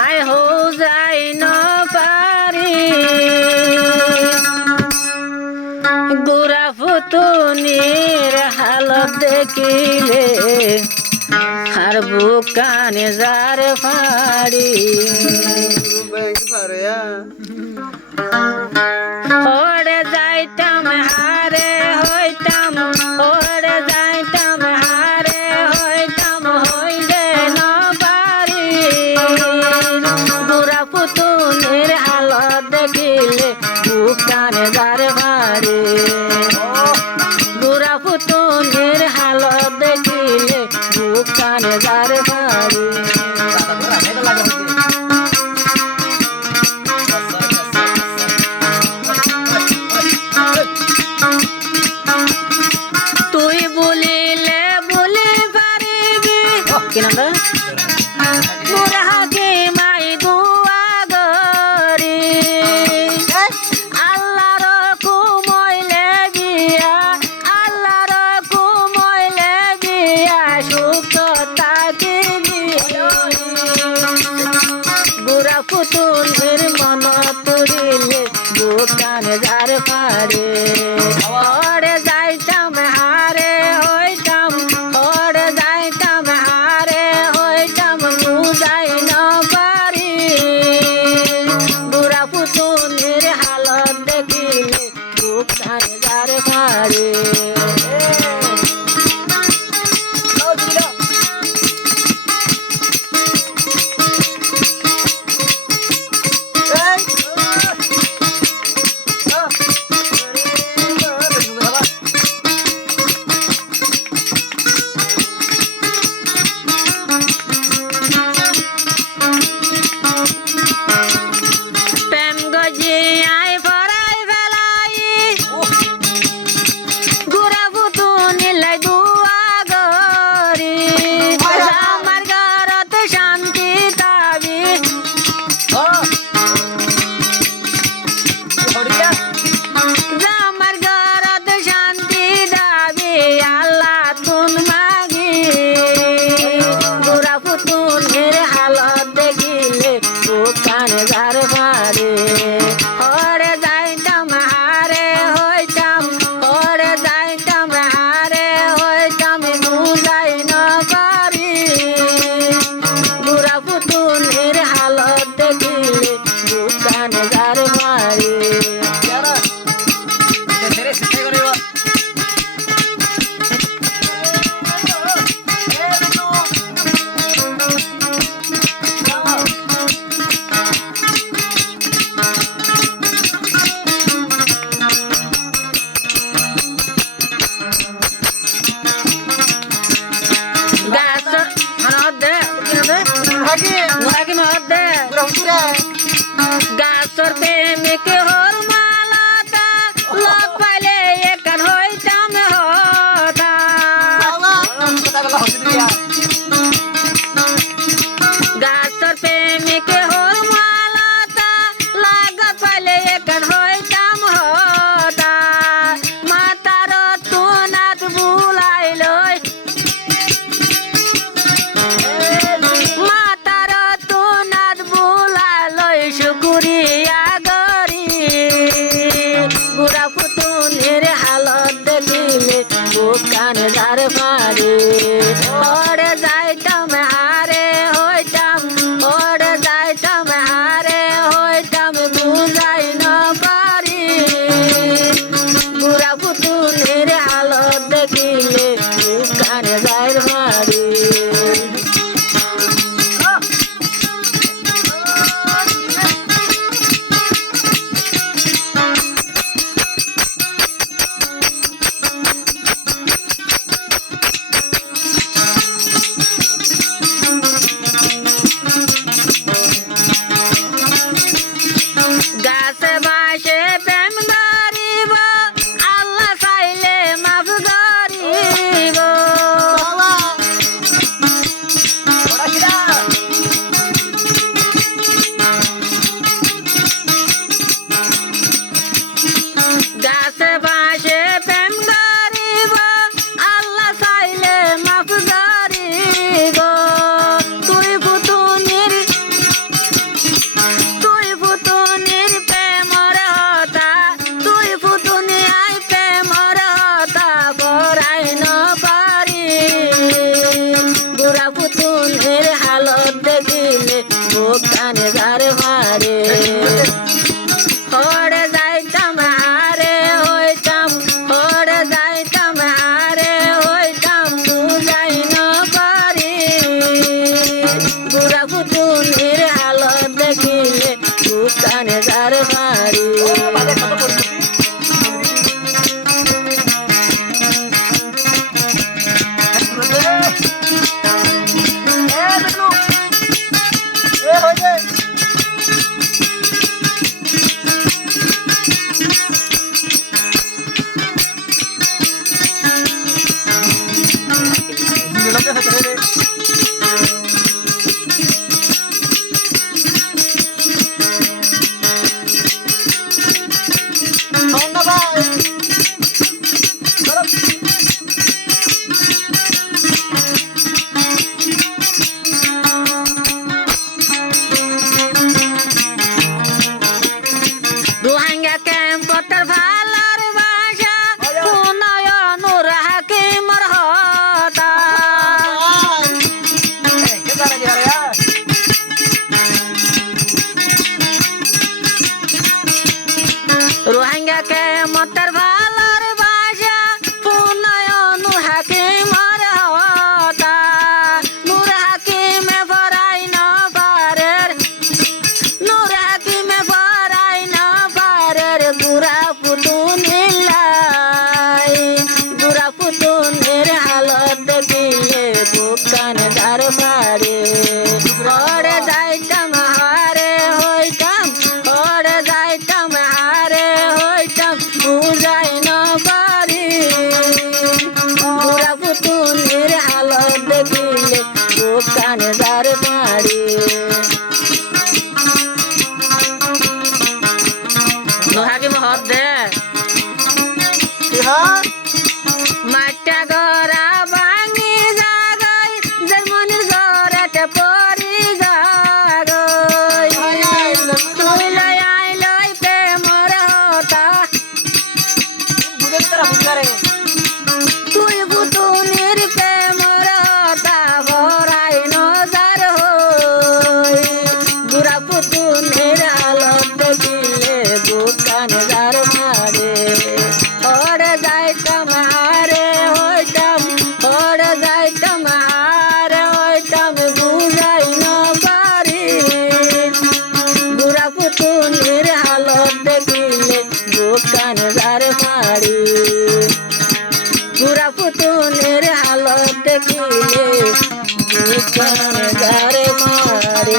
আয় হো যাই ন পারি গোরা ফুতুনির হালত দেখিলে আর বুকানে যার ফাড়ি ওরে যাইতাম হারে হইতাম ওরে যাইতাম হারে হইতাম হইলে ন পারি গোরা ফুতুনির হালত দেখিলে বুকানে যার ফাড়ি গোরা ফুতুনির হালত দেখিলে বুকানে যার ফাড়ি তুই বলিলে বলি পারিবি কি নাম মুরাহাকে মাই দুয়া গরি আল্লাহর কুমইলে গিয়া আল্লাহর কুমইলে গিয়া সুখ তাকে গোরা ফুতুনের মন তুরিলে বুকানে যার ফাড়ে ওরে যাইতাম হারে হইতাম ওরে যাইতাম হারে হইতাম বুঝাই ন পারি গোরা ফুতুনের হালত দেখিলে বুকানে যার ফাড়ে প্রেম গজিয়াই ফরাই ফেলাই গোরা ফুতুনিলাই দুয়া গরি আমার ঘরত শান্তি দাবি আমার ঘরত শান্তি দাবি আল্লাহ তুন মাগি গোরা ফুতুনের হালত দেখিলে বুকানে যার ফাড়ে ওরে যাইতাম হারে হইতাম ওরে যাইতাম হারে হইতাম বুঝাই ন পারি গোরা ফুতুনের হালত দেখিলে বুকানে যার ফাড়ে গাছর প্রেমিক হর মালাতা লগ পাইলে একান হইতাম হতা গাছর প্রেমিক হর মালাতা লাগ পাইলে একান হইতাম হতা মাতার তুনাত বুলাই লই মাতার তুনাত বুলাই লই শুকুরিয়া গরি গোরা ফুতুনের হালত দেখিলে বুকানে যার ফাড়ে ওরে যাইতাম হারে হইতাম ওরে যাইতাম হারে হইতাম বুঝাই ন পারি গোরা ফুতুনের হালত দেখিলে বুকানে যার ফাড়ে রোহিঙ্গা ক্যাম্পটার ভালার ভাষা উন্নয়নুর হাকিমর হতা রোহিঙ্গা ক্যাম্পটার ভালার ভাষা উন্নয়নুর হাকিমর হতা নূর হাকিমে ফরাই না পারের নূর হাকিমে ফরাই না পারের গুড়া পুতুনের হালত দেখিলে বুকান দার পারে ওরে যাইতাম হারে হইতাম ওরে যাইতাম হারে হইতাম বুঝাই না পারি গুড়া পুতুনের হালত দেখিলে বুকান দার পারে হাকিম হদ দে মাটা গড়া ভাঙি জাগাই জার্মানির গড়াতে পরি জাগাই তুই লই আই লই প্রেমর হতা তুই পুতুনির প্রেমর হতা ভরাই নজার হই গুড়া পুতুনির আলত দেখিলে বুকান যার মারে ওরে যাইতাম হারে হইতাম ওরে যাইতাম হারে হইতাম বুঝাই না পারি বুড়া পুতুনির হালত দেখিলে বুকান যার মারি বুড়া পুতুনির হালত দেখিলে বুকান যার মারি।